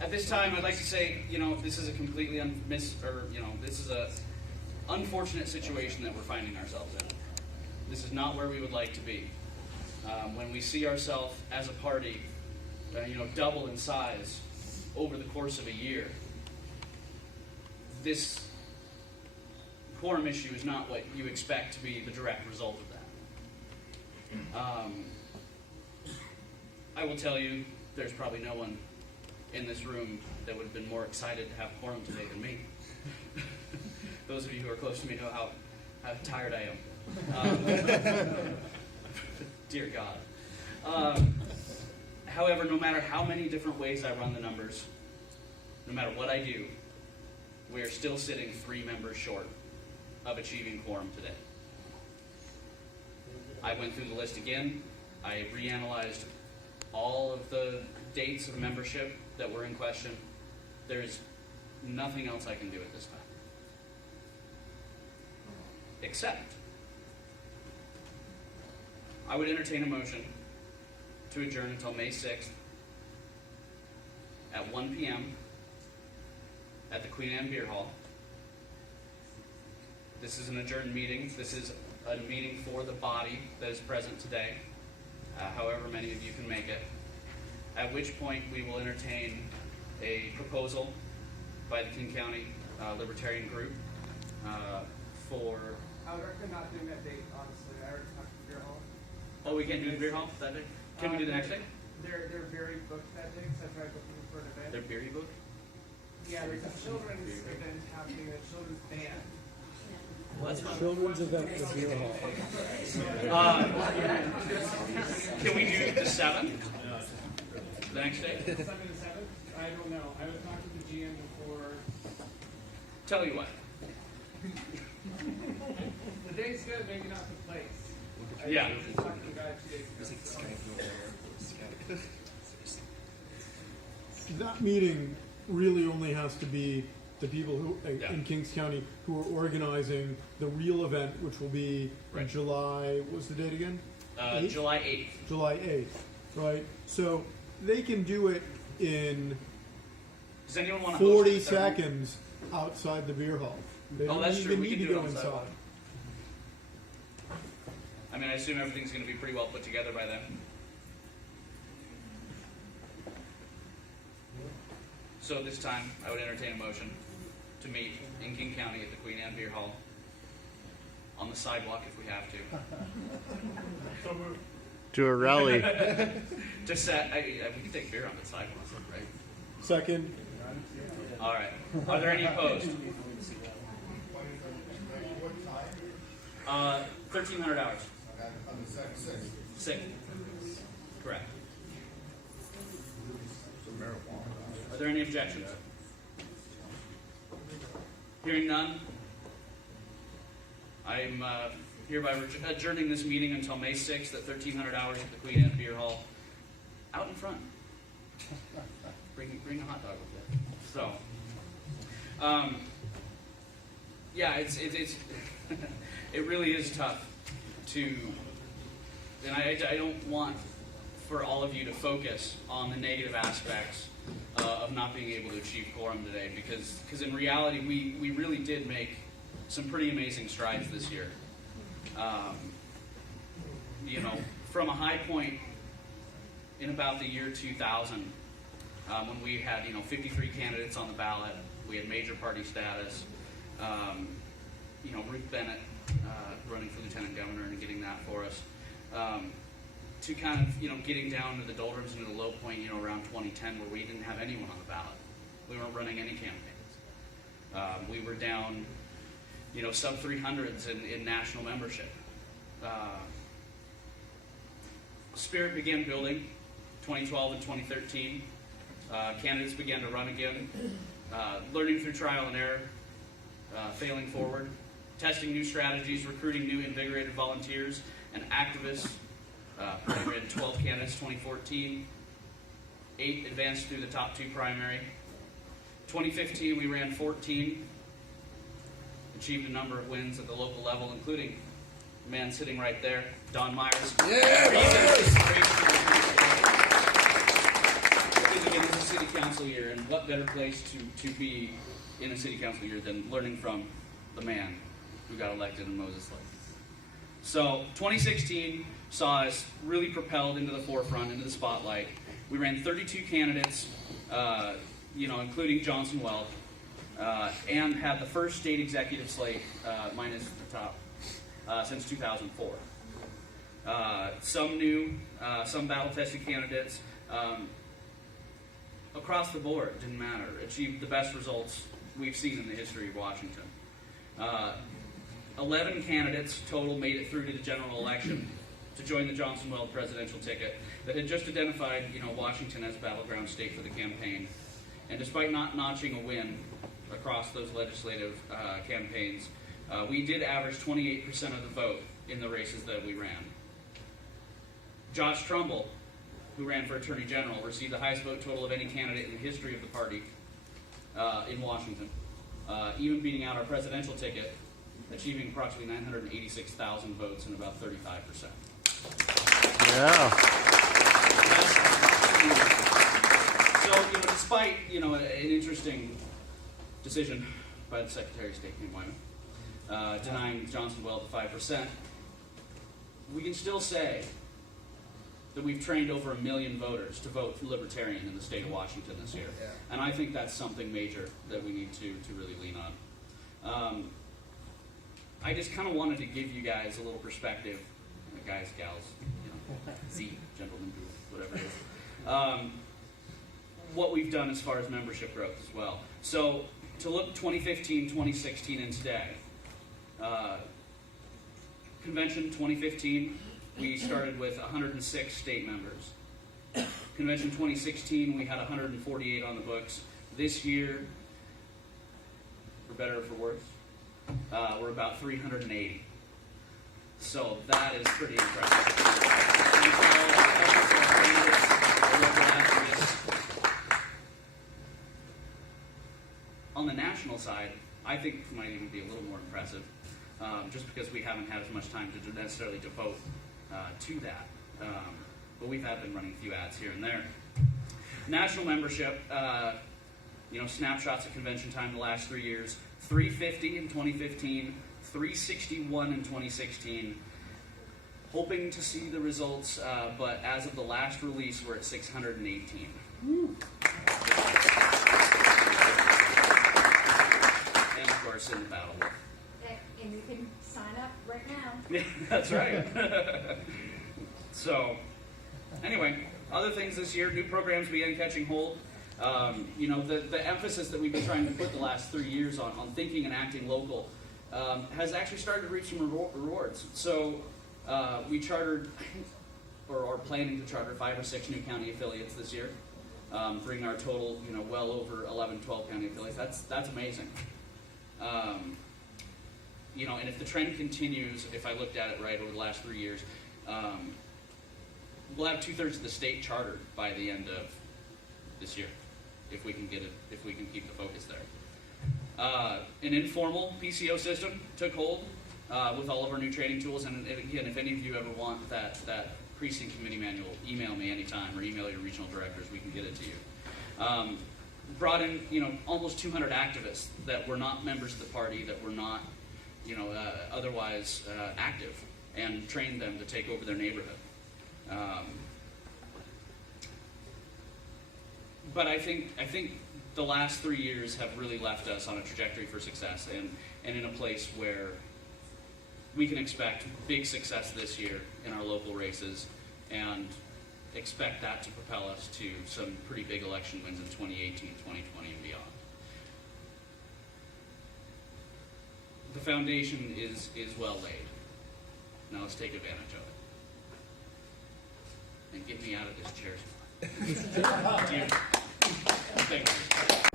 At this time, I'd like to say, this is a completely this is a unfortunate situation that we're finding ourselves in. This is not where we would like to be. When we see ourselves as a party, double in size over the course of a year, this quorum issue is not what you expect to be the direct result of that. I will tell you, there's probably no one in this room that would have been more excited to have quorum today than me. Those of you who are close to me know how tired I am. Dear God. However, no matter how many different ways I run the numbers, no matter what I do, we are still sitting 3 members short of achieving quorum today. I went through the list again. I reanalyzed all of the dates of membership that were in question. There's nothing else I can do at this time. Except, I would entertain a motion to adjourn until May 6th at 1 p.m. at the Queen Anne Beer Hall. This is an adjourned meeting. This is a meeting for the body that is present today, however many of you can make it. At which point we will entertain a proposal by the King County Libertarian Group for... I would recommend not doing that date, honestly. I already talked to the beer hall. Oh, we can't do the beer hall that day? Can we do the next day? They're very booked that day, so I tried looking for an event. They're very booked? Yeah, there's a children's event happening, a children's band. Well, that's fun. Children's event at the beer hall. Can we do the 7th? The next day? 7 to 7? I don't know. I would talk to the GM before. Tell you what. The date's good, maybe not the place. Yeah. I just talked to the guy 2 days ago. That meeting really only has to be the people who in Kings County who are organizing the real event, which will be in July. What's the date again? 8th? July 8th. July 8th, right? So they can do it in Does anyone want to 40 seconds outside the beer hall. They don't that's true. even We need can to do it go on inside. sidewalk. I mean, I assume everything's going to be pretty well put together by then. So this time, I would entertain a motion to meet in King County at the Queen Anne Beer Hall on the sidewalk if we have to. To a rally. To set, we can take beer on the sidewalk, right? Second. All right. Are there any opposed? 1,300 hours. On the second, 6. Correct. Are there any objections? Hearing none, I'm hereby adjourning this meeting until May 6th at 1,300 hours at the Queen Anne Beer Hall. Out in front. Bring a hot dog with you. So, yeah, it's it really is tough to, and I don't want for all of you to focus on the negative aspects of not being able to achieve quorum today, because in reality we really did make some pretty amazing strides this year. From a high point in about the year 2000, when we had 53 candidates on the ballot, we had major party status. Ruth Bennett running for lieutenant governor and getting that for us. To kind of, getting down to the doldrums and to the low point, around 2010, where we didn't have anyone on the ballot. We weren't running any campaigns. We were down, sub 300s in national membership. Spirit began building 2012 and 2013. Candidates began to run again, learning through trial and error, failing forward, testing new strategies, recruiting new invigorated volunteers and activists. We had 12 candidates 2014, 8 advanced through the top 2 primary. 2015 we ran 14, achieved a number of wins at the local level, including the man sitting right there, Don Myers. Yeah! Again as a city council council year, and what better place to be in a city council year than learning from the man who got elected in Moses Lake. So 2016 saw us really propelled into the forefront, into the spotlight. We ran 32 candidates, including Johnson Weld, and had the first state executive slate, minus the top, since 2004. Some new, some battle-tested candidates. Across the board, didn't matter. Achieved the best results we've seen in the history of Washington. 11 candidates total made it through to the general election to join the Johnson Weld presidential ticket that had just identified, Washington as a battleground state for the campaign. And despite not notching a win across those legislative campaigns, we did average 28% of the vote in the races that we ran. Josh Trumbull, who ran for Attorney General, received the highest vote total of any candidate in the history of the party in Washington, even beating out our presidential ticket, achieving approximately 986,000 votes and about 35%. Yeah. So, despite, an interesting decision by the Secretary of State, Ken Wyman, denying Johnson Weld the 5%, we can still say that we've trained over 1 million voters to vote for Libertarian in the state of Washington this year. Yeah. And I think that's something major that we need to really lean on. I just kind of wanted to give you guys a little perspective, guys, gals, Z, gentlemen, whatever it is, what we've done as far as membership growth as well. So to look 2015, 2016, and today, convention 2015, we started with 106 state members. Convention 2016, we had 148 on the books. This year, for better or for worse, we're about 380. So that is pretty impressive. On the national side, I think it might even be a little more impressive, just because we haven't had as much time to necessarily devote to that. But we have been running a few ads here and there. National membership, snapshots of convention time the last 3 years, 350 in 2015, 361 in 2016. Hoping to see the results, but as of the last release, we're at 618. Woo. And of course, in the battle. And you can sign up right now. Yeah, that's right. So, anyway, other things this year, new programs began catching hold. The emphasis that we've been trying to put the last 3 years on thinking and acting local has actually started to reap some rewards. So, we chartered, or are planning to charter 5 or 6 new county affiliates this year, bring our total, well over 11, 12 county affiliates. That's amazing. And if the trend continues, if I looked at it right over the last 3 years, we'll have 2/3 of the state chartered by the end of this year, if we can get it, if we can keep the focus there. An informal PCO system took hold with all of our new training tools, and again, if any of you ever want that precinct committee manual, email me anytime or email your regional directors, we can get it to you. Brought in, almost 200 activists that were not members of the party, that were not, otherwise active, and trained them to take over their neighborhood. But I think the last 3 years have really left us on a trajectory for success, and in a place where we can expect big success this year in our local races, and expect that to propel us to some pretty big election wins in 2018, 2020, and beyond. The foundation is well laid. Now let's take advantage of it. And get me out of this chair spot. Thank you.